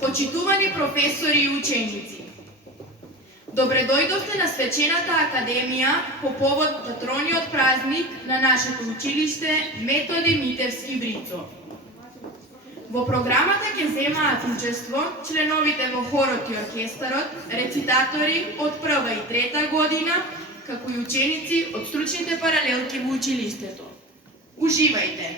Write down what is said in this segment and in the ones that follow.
почитувани професори и ученици, добре дојдовте на свечената академија по повод патрониот празник на нашето училиште Методи Митевски Брицо. Во програмата ќе земаат учество членовите во хорот и оркестарот, рецитатори од прва и трета година, како и ученици од стручните паралелки во училиштето. Уживајте!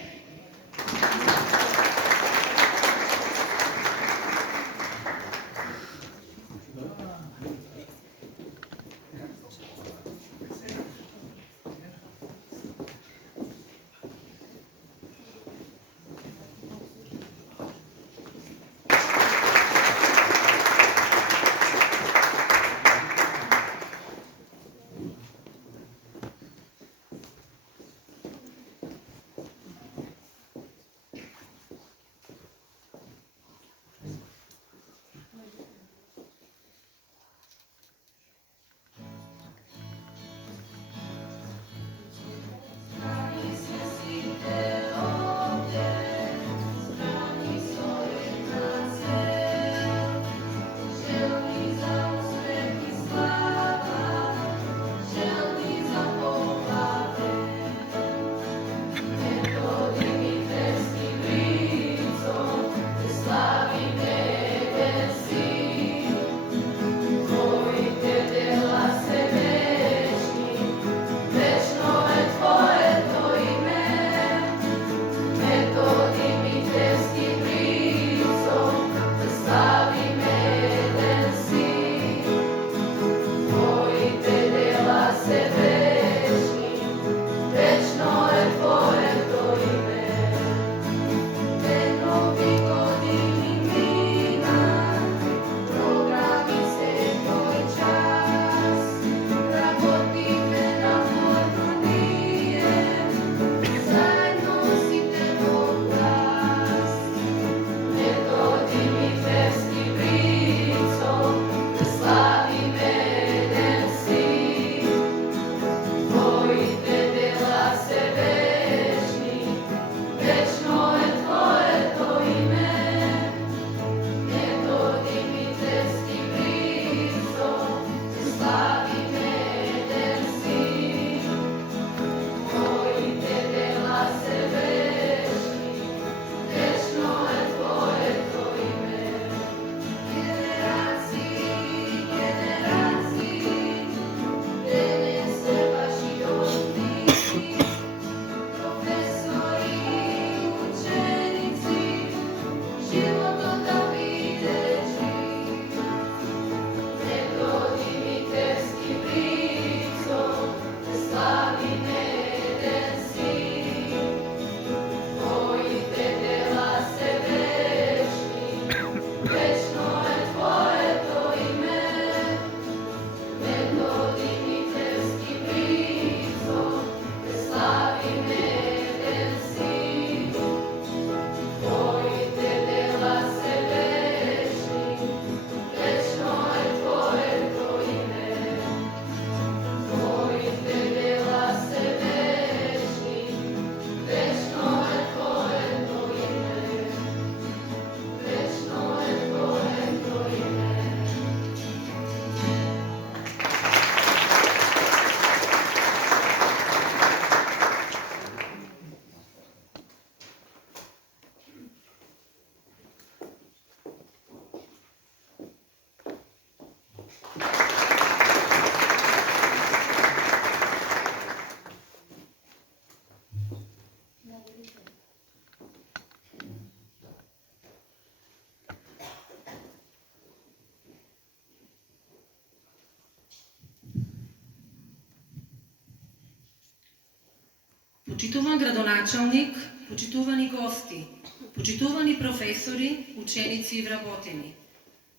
Почитуван градоначалник, почитувани гости, почитувани професори, ученици и вработени.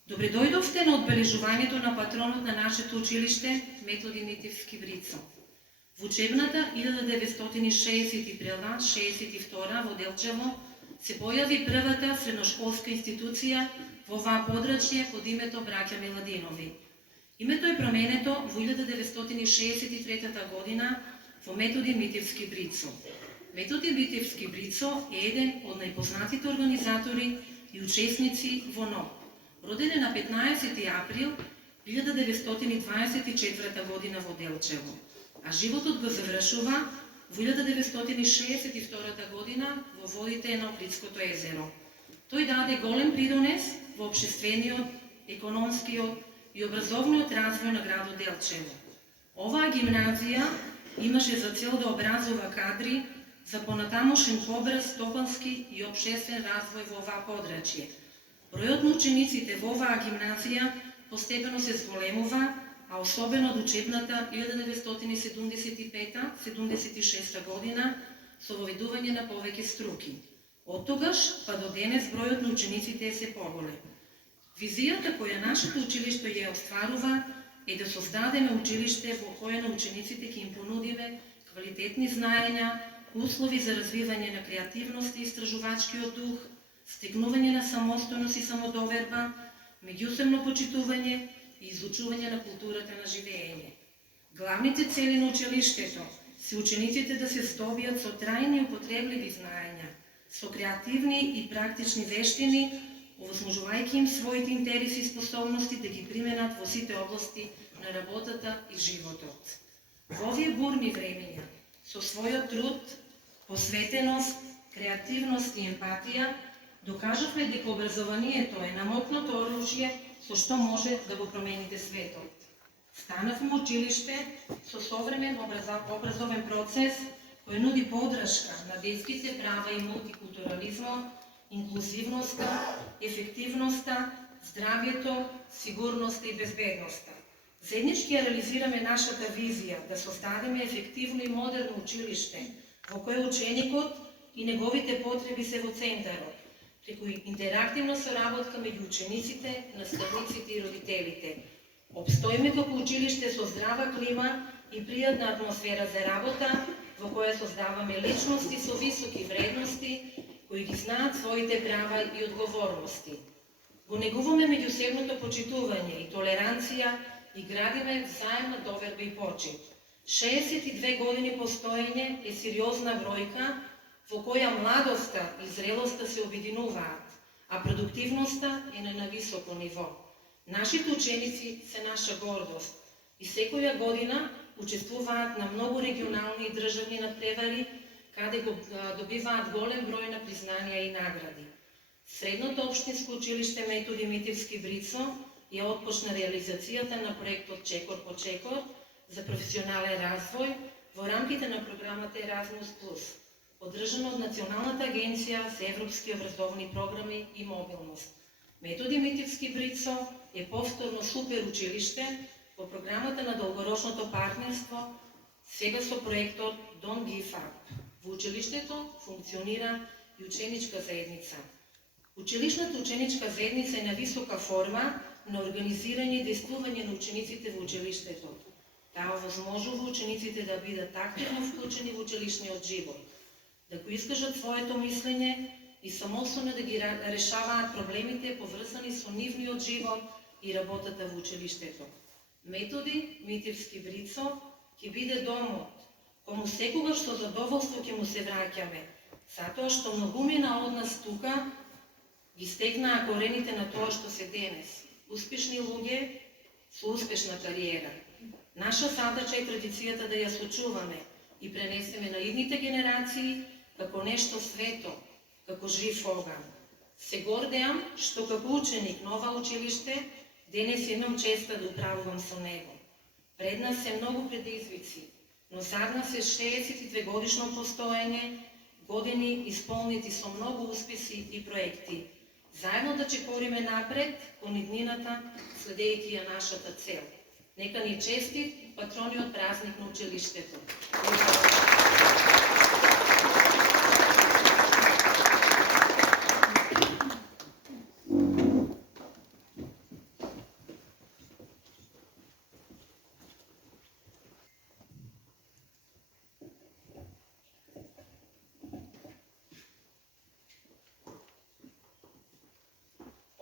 Добре дојдовте на одбележувањето на патронот на нашето училиште Методи Митевски Брицо. Во учебната 1961-62 во Делчево се појави првата средношколска институција во оваа подрачје под името Браќа Миладинови. Името е променето во 1963 година во Методи Митевски Брицо. Методи Митевски Брицо е еден од најпознатите организатори и учесници во НО. Роден е на 15 април 1924 година во Делчево, а животот го завршува во 1962 година во водите на Охридското езеро. Тој даде голем придонес во општествениот, економскиот и образовниот развој на градот Делчево. Оваа гимназија имаше за цел да образува кадри за понатамошен побрз стопански и општествен развој во оваа подрачје. Бројот на учениците во оваа гимназија постепено се зголемува, а особено од учебната 1975-76 година со воведување на повеќе струки. Од тогаш па до денес бројот на учениците е се поголем. Визијата која нашето училиште ја остварува е да создадеме училиште во кое на учениците ќе им понудиме квалитетни знаења, услови за развивање на креативност и истражувачкиот дух, стекнување на самостојност и самодоверба, меѓусебно почитување и изучување на културата на живеење. Главните цели на училиштето се учениците да се здобијат со трајни и употребливи знаења, со креативни и практични вештини, овозможувајќи им своите интереси и способности да ги применат во сите области на работата и животот. Во овие бурни времења, со својот труд, посветеност, креативност и емпатија, докажавме дека образованието е намокното оружје со што може да го промените светот. Станавме училиште со современ образовен процес кој нуди подршка на детските права и мултикултурализмот, инклузивноста, ефективноста, здравјето, сигурноста и безбедноста. Заеднички ја реализираме нашата визија да создадеме ефективно и модерно училиште во кое ученикот и неговите потреби се во центарот, преку интерактивна соработка меѓу учениците, наставниците и родителите. Обстоиме како училиште со здрава клима и пријатна атмосфера за работа, во која создаваме личности со високи вредности, кои ги знаат своите права и одговорности. Го негуваме меѓусебното почитување и толеранција и градиме взаемна доверба и почит. 62 години постоење е сериозна бројка во која младоста и зрелоста се обединуваат, а продуктивноста е на високо ниво. Нашите ученици се наша гордост и секоја година учествуваат на многу регионални и државни надпревари, каде го добиваат голем број на признанија и награди. Средното општинско училиште Методи Митевски Брицо ја отпочна реализацијата на проектот Чекор по чекор за професионален развој во рамките на програмата Еразмус Плюс, поддржана од Националната агенција за европски образовни програми и мобилност. Методи Митевски Брицо е повторно супер училиште во програмата на долгорочното партнерство, сега со проектот Don't Give Up. Во училиштето функционира и ученичка заедница. Училишната ученичка заедница е на висока форма на организирање и действување на учениците во училиштето. Таа овозможува учениците да бидат активно вклучени во училишниот живот, да го искажат своето мислење и самостојно да ги решаваат проблемите поврзани со нивниот живот и работата во училиштето. Методи Митевски Брицо ќе биде домот, кому секогаш со задоволство ќе му се враќаме, затоа што многумина од нас тука ги стегнаа корените на тоа што се денес. Успешни луѓе со успешна кариера. Наша задача е традицијата да ја сочуваме и пренесеме на идните генерации како нешто свето, како жив оган. Се гордеам што како ученик на ова училиште денес имам честа да управувам со него. Пред нас се многу предизвици, но зад нас е 62 годишно постоење, години исполнети со многу успеси и проекти. Заедно да чекориме напред кон иднината, следејќи ја нашата цел. Нека ни честит патрониот празник на училиштето.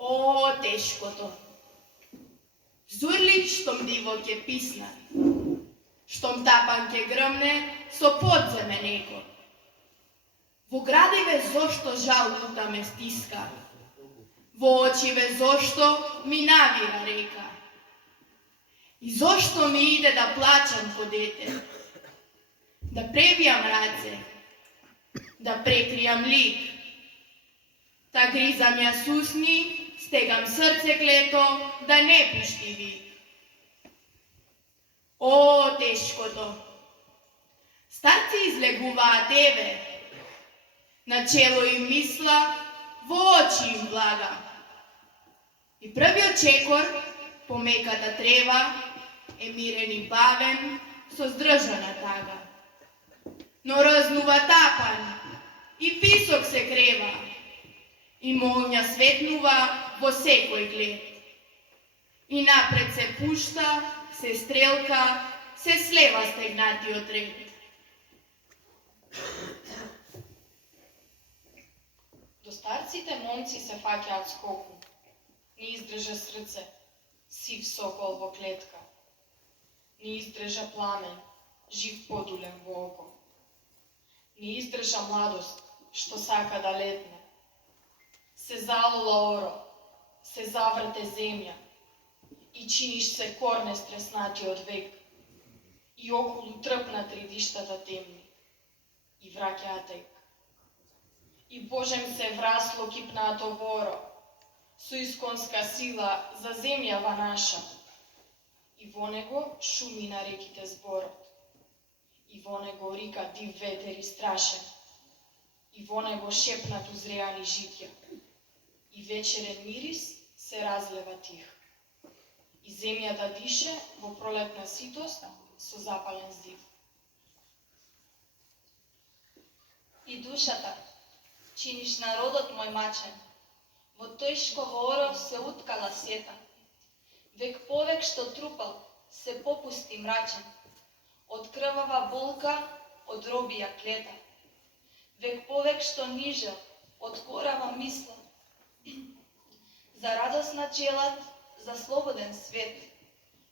О, тешкото! Зурли штом диво ќе писна, штом тапан ќе грмне со подземе неко. Во градиве зошто жал тука ме стиска, Во очиве зошто ми навира река. И зошто ми иде да плачам по дете, да пребијам раце, да прекријам лик, да гризам ја сусни, стегам срце клето, да не пушти вик. О, тешкото! Старци излегуваат еве, на чело им мисла, во очи им блага. И првиот чекор, по меката трева, е мирен и бавен, со здржана тага. Но разнува тапан, и писок се крева, и молња светнува во секој глед. И напред се пушта, се стрелка, се слева стегнатиот ред. До старците момци се фаќаат скоку. Не издржа срце, сив сокол во клетка. Не издржа пламен, жив подулен во око. Не издржа младост, што сака да летне. Се залула оро, се заврте земја и чиниш се корне стреснатиот век. И околу трпнат ридиштата темни и враќаат тек. И Божем се врасло кипнато воро, со исконска сила за земјава наша. И во него шуми на реките зборот. И во него рика див ветер и страшен. И во него шепнат узреани житја. И вечерен мирис се разлева тих. И земјата дише во пролетна ситост со запален здив. И душата, чиниш народот мој мачен, во тојшково оро се уткала сета. Век повек што трупал, се попусти мрачен, од крвава болка, од робија клета. Век повек што нижел, од корава мисла, за радост на челат, за слободен свет,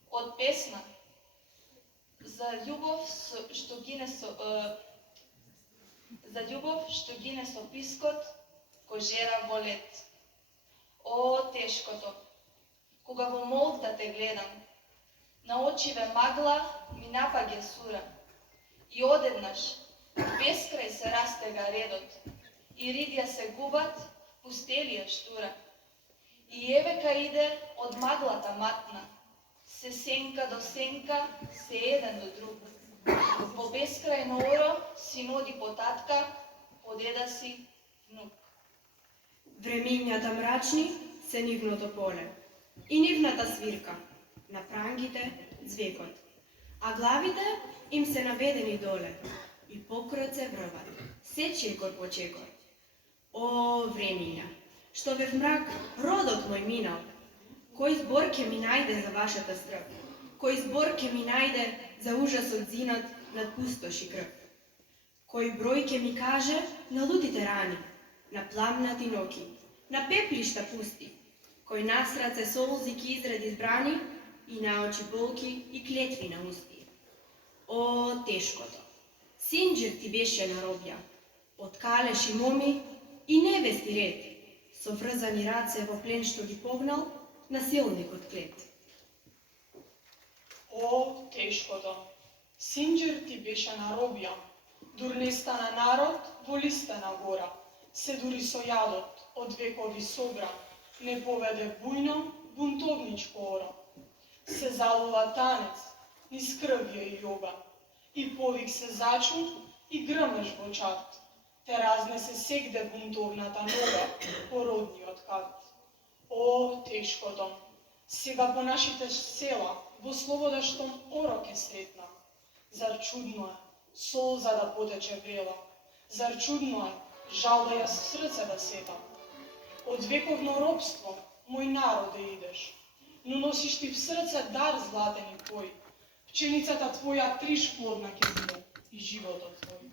од песна, за љубов што гине со пискот, кој жера во лет. О, тешкото! Кога во молк да те гледам, на очиве магла ми напаѓа сура. И одеднаш, бескрај се растега редот, и ридја се губат, пустелија штура. И евека иде од маглата матна, се сенка до сенка, се еден до друг. По бескрајно оро син оди по татка, по деда си внук. Времињата мрачни се нивното поле и нивната свирка, на прангите звекот, а главите им се наведени доле и покројот се врват, се чекор по чекор. О, времиња, што ве в мрак родот мој минал, кој збор ќе ми најде за вашата стрп, кој збор ќе ми најде за ужасот зинат над пустош и крв, кој број ќе ми каже на лутите рани, на пламнати ноки, на пеплишта пусти, кој насраце солзи ки изради збрани и на очи болки и клетви на усти. О, тешкото! Синџир ти беше на робја, од калеш и моми и невести ред, со врзани раце во плен што ги погнал насилникот клет. О, тешкото! Синџир ти беше на робја, дур не стана народ во листена гора, се дури со јадот од векови собран, не поведе бујно бунтовничко оро. Се залува танец, низ крвје и јога, и повик се зачу и грмеш во чат, те разнесе сегде бунтовната нога по родниот кат. О, тешкото! Сега по нашите села, во слобода што оро ке сретнам. Зар чудно е, солза да потече врела, зар чудно е, жал да ја срце да сетам. Од вековно робство, мој народе идеш, но носиш ти в срце дар златен и твој. Пченицата твоја триш плодна ке биде и животот твој.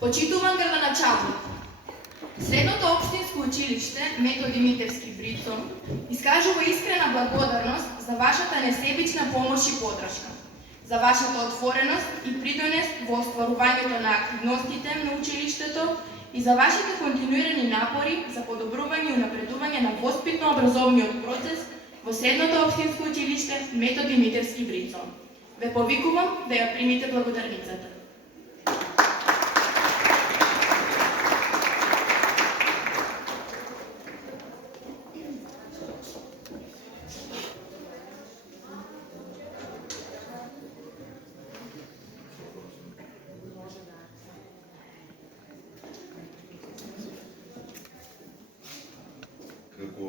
Почитуван градоначалник, Средното општинско училиште Методи Митевски Брицо искажува искрена благодарност за вашата несебична помош и подршка, за вашата отвореност и придонес во остварувањето на активностите на училиштето и за вашите континуирани напори за подобрување и унапредување на воспитно-образовниот процес во Средното општинско училиште Методи Митевски Брицо. Ве повикувам да ја примите благодарницата. Како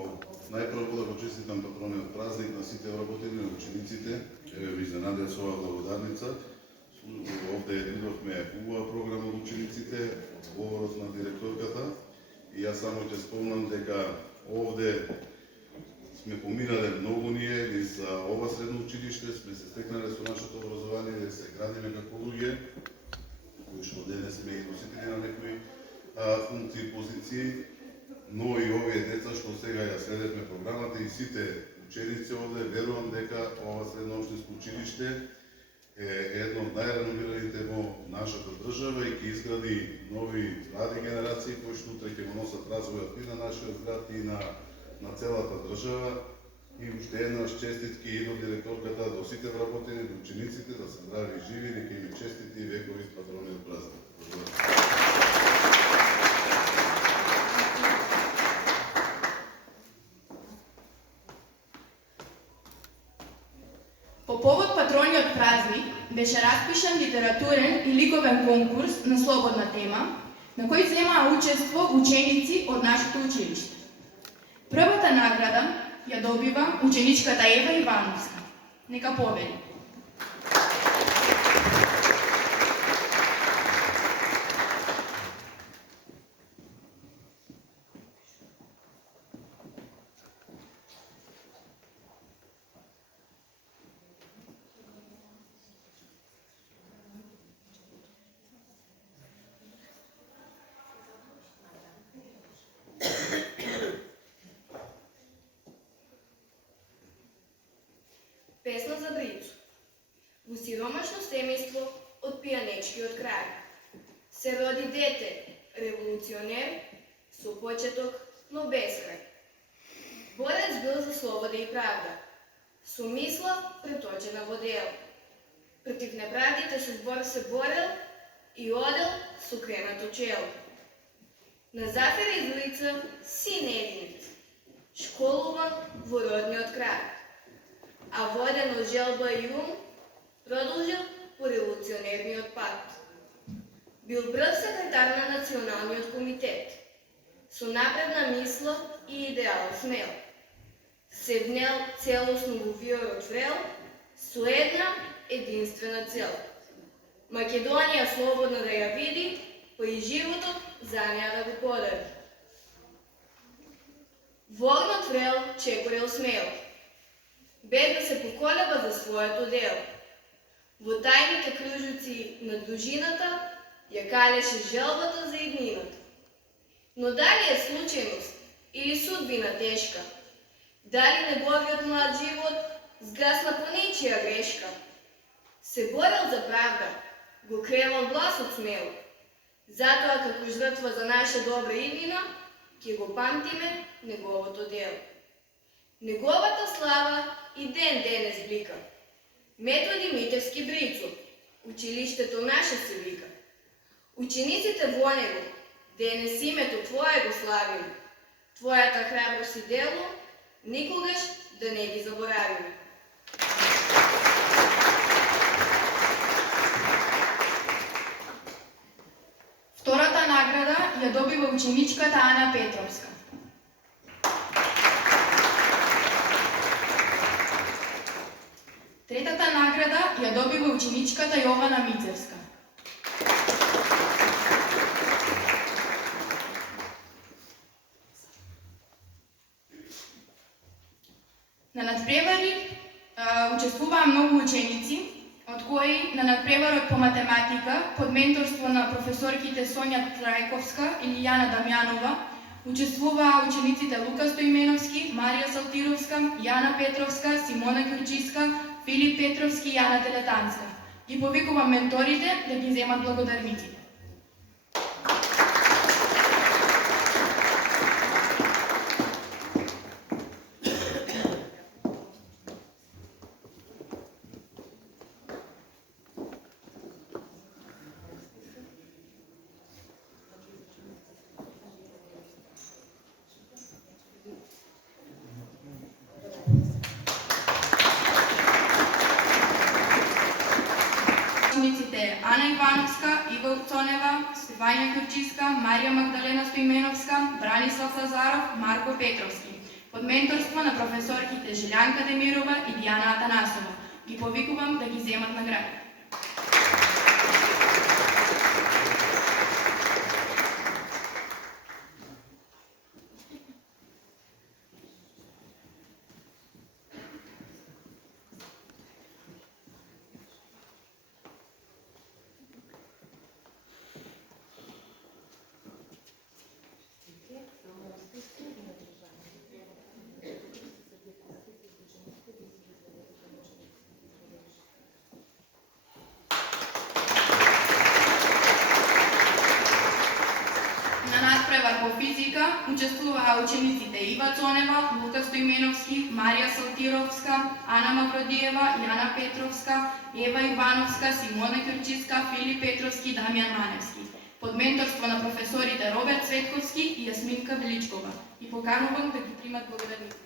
најпрво да го честитам патрониот празник на сите вработени, на учениците, ви изненадија со оваа благодарница. Овде видовме убава програма од учениците, говорот на директорката и јас само ќе спомнам дека овде сме поминале многу ние низ ова средно училиште, сме се стекнале со нашето образование, да се градиме како луѓе, кои што денес сме и носители на некои функции и позиции, но и овие деца што сега ја следевме програмата и сите ученици овде, верувам дека ова средно општинско училиште е едно од најреновираните во нашата држава и ќе изгради нови млади генерации кои што утре ќе го носат развојот и на нашиот град и на целата држава. И уште еднаш честитки и до директорката, до сите вработени, до учениците, да се здрави и живи, нека им честити и векови патрони од празник. По повод патрониот празник беше распишан литературен и ликовен конкурс на слободна тема, на кој земаа учество ученици од нашето училиште. Првата награда ја добива ученичката Ева Ивановска. Нека повели. Песна за Брицу. Во сиромашно семејство од пијанечкиот крај се роди дете, револуционер, со почеток, но без крај. Борец бил за слобода и правда, со мисла преточена во дело. Против неправдите со збор се борел и одел со кренато чело. На Зафир излица син единиц, школуван во родниот крај, а воден од желба и ум, продолжил по револуционерниот пат. Бил прв секретар на Националниот комитет, со напредна мисла и идеал смел. Се внел целосно во виорот врел, со една единствена цел. Македонија слободна да ја види, па и животот за неа да го подари. Вогнот врел чекорел смело, без да се поколеба за своето дело. Во тајните кружоци на дружината ја калеше желбата за иднината. Но дали е случајност или судбина тешка? Дали неговиот млад живот сгасна по нечија грешка? Се борел за правда, го кревал гласот смело. Затоа како жртва за наша добра иднина, ќе го памтиме неговото дело. Неговата слава и ден денес блика. Методи Митевски Брицу, училиштето наше се вика. Учениците во него, денес името Твое го славиме. Твојата храброст и дело, никогаш да не ги заборавиме. Втората награда ја добива ученичката Ана Петровска. Третата награда ја добива ученичката Јована Мицевска. На надпревари учествуваа многу ученици, од кои на надпреварот по математика под менторство на професорките Сонја Трајковска и Јана Дамјанова учествуваа учениците Лука Стоименовски, Марија Салтировска, Јана Петровска, Симона Ѓурџиска, Филип Петровски и Јана Телетанска. Ги повикувам менторите да ги земат благодарниците. Учениците Ана Ивановска, Ива Цонева, Стефања Ѓурџиска, Марија Магдалена Стоименовска, Бранислав Лазаров, Марко Петровски, под менторство на професорките Желјанка Демирова и Дијана Атанасова. Ги повикувам да ги земат награди. по физика учествуваа учениците Ива Цонева, Лука Стоименовски, Марија Салтировска, Ана Мавродиева, Јана Петровска, Ева Ивановска, Симона Ќурчиска, Филип Петровски и Дамјан Маневски, под менторство на професорите Роберт Цветковски и Јасминка Величкова. И поканувам да ги примат благодарници.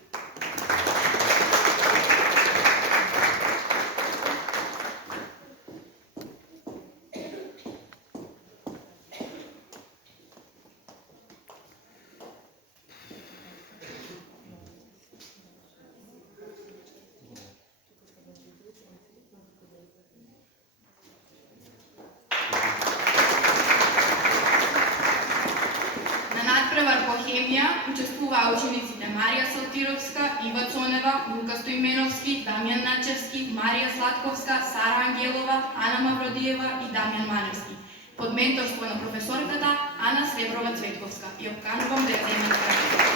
Учествуваа учениците Марија Салтировска, Ива Цонева, Лука Стоименовски, Дамјан Начевски, Марија Златковска, Сара Ангелова, Ана Мавродиева и Дамјан Маневски, под менторство на професорката Ана Среброва Цветковска. И поканувам да ја земете крај.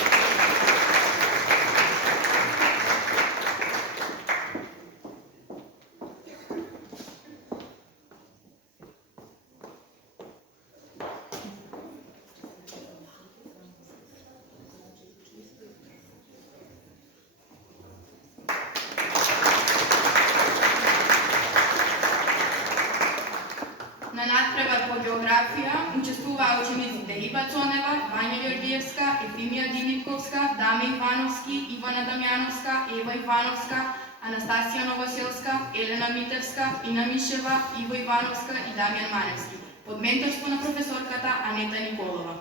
На надпревар по географија учествуваа учениците Ива Цонева, Вања Ѓоргиевска, Ефимија Димитковска, Даме Ивановски, Ивана Дамјановска, Ева Ивановска, Анастасија Новоселска, Елена Митевска, Ина Мишева, Иво Ивановска и Дамјан Маневски, под менторство на професорката Анета Николова.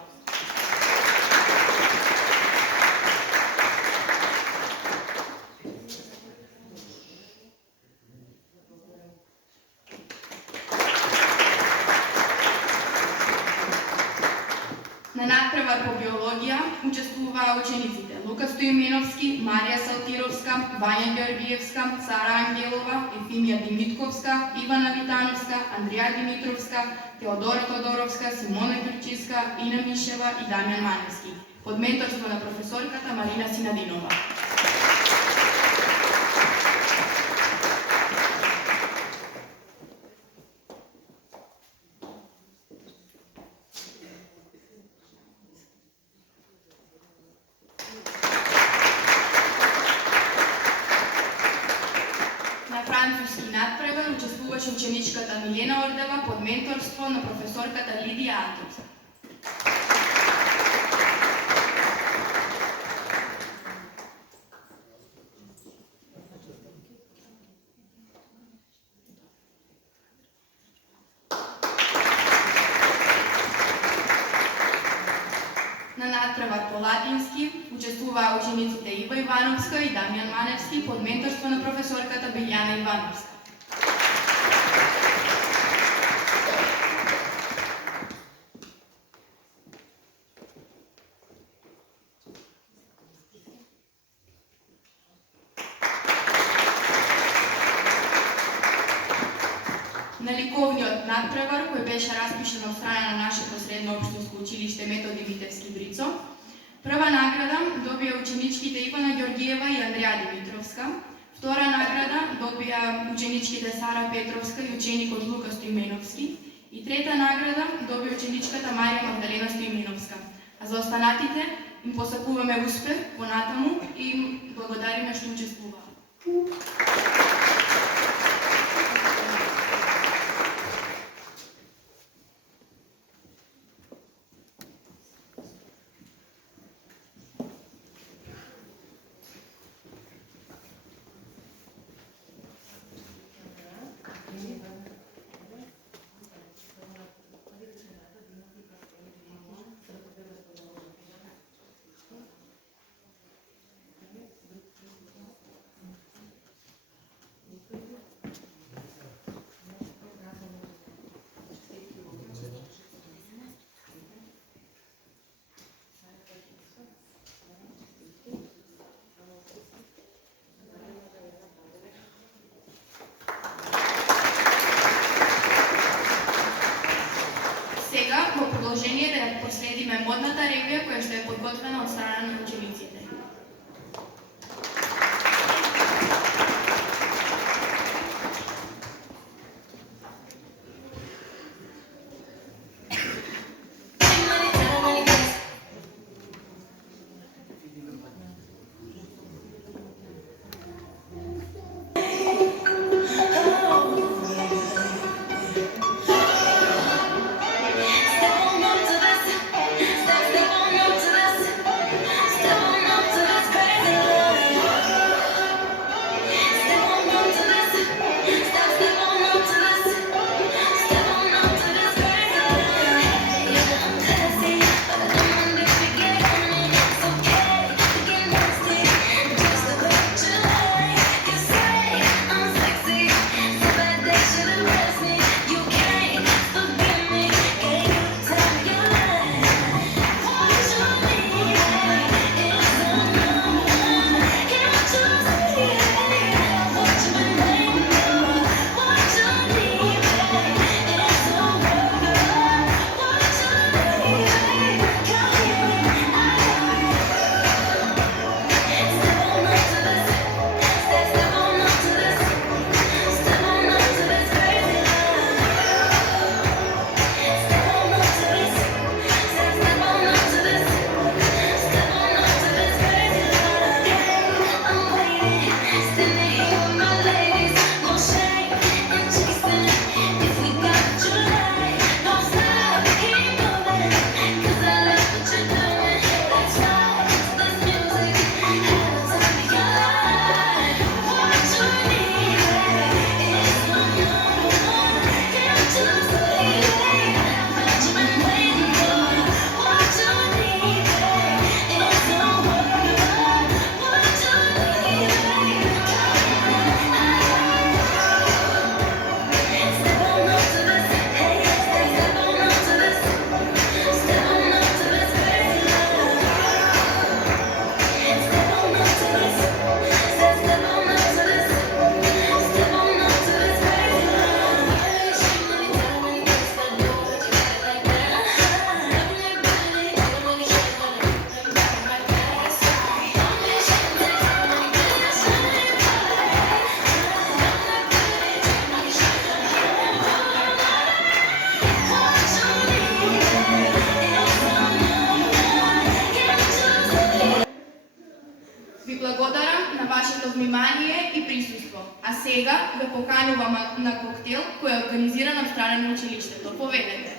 На надпревар по биологија учествуваа учениците Лука Стоименовски, Марија Салтировска, Вања Ѓоргиевска, Сара Ангелова, Ефимија Димитковска, Ивана Витановска, Андрија Димитровска, Теодора Тодоровска, Симона Ѓурчиска, Ина Мишева и Дамјан Маневски, под менторство на професорката Марина Синадинова. Француски надпревар учествуваше ученичката Милена Ордева под менторство на професорката Лидија Атос. На надпревар по латински учествуваа учениците Ива Ивановска и Дамјан Маневски под менторство на професорката Билјана Ивановска. На ликовниот надпревар, кој беше распишен од страна на нашето средно општинско училиште Методи Митевски Брицо, прва награда добија ученичките Ивана Ѓоргиева и Андрија Димитровска, втора награда добија ученичките Сара Петровска и ученикот Лука Стоименовски и трета награда добија ученичката Марија Магдалена Стоименовска. А за останатите им посакуваме успех понатаму и им благодариме што учествуваа. Сега, во продолжение, да последиме модната ревија која што е подготвена од страна на учениците. сега ве поканувам на коктел кој е организиран од страна на училиштето. Поведете.